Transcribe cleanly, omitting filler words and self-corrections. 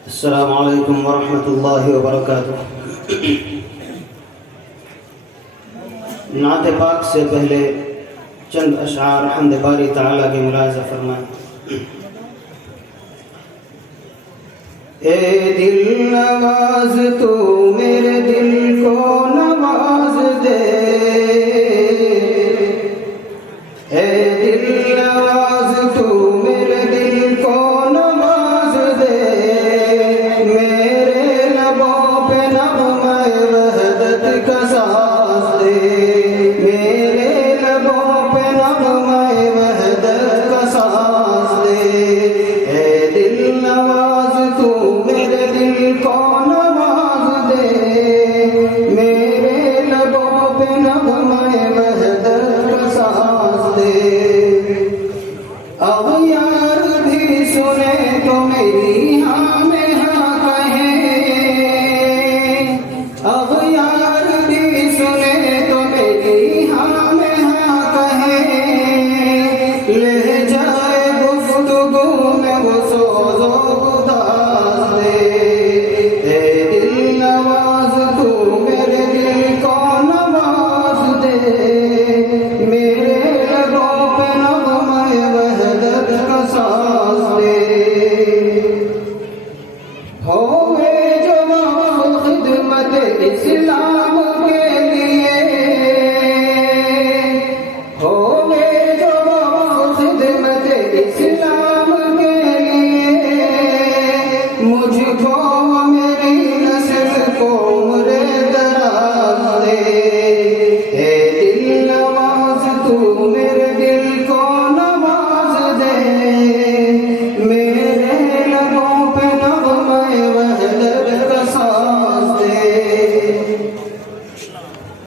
अस्सलामु अलैकुम वरहमतुल्लाहि वबरकातुह। नात पाक से पहले चंद अशआर हम्द बारी ताला के मुलाज़ा फरमाएं। ए दिल नवाज तू मेरे दिल को नवाज दे, ए दिल नवाज तू मेरे दिल को नवाज दे, मेरे लबों पे नग़्मे वहदत का साज़ दे, मेरे लबों पे नग़्मे वहदत का साज़ दे। ए दिल नवाज तू मेरे दिल को नवाज दे, मेरे लबों पे नग़्मे वहदत का साज़ दे। अब यार भी सुने तो मेरी हाँ में हाँ कहे, अब यार भी सुने तो मेरी हाँ में हाँ कहे, ले जाए गुफ्तगू में वो सोज़ो उदास दे। ए दिल नवाज तू मेरे दिल को नवाज दे, मेरे लबों पे नग़्मे वहदत का साज़ दे। होवे जो खिदमत इस्लाम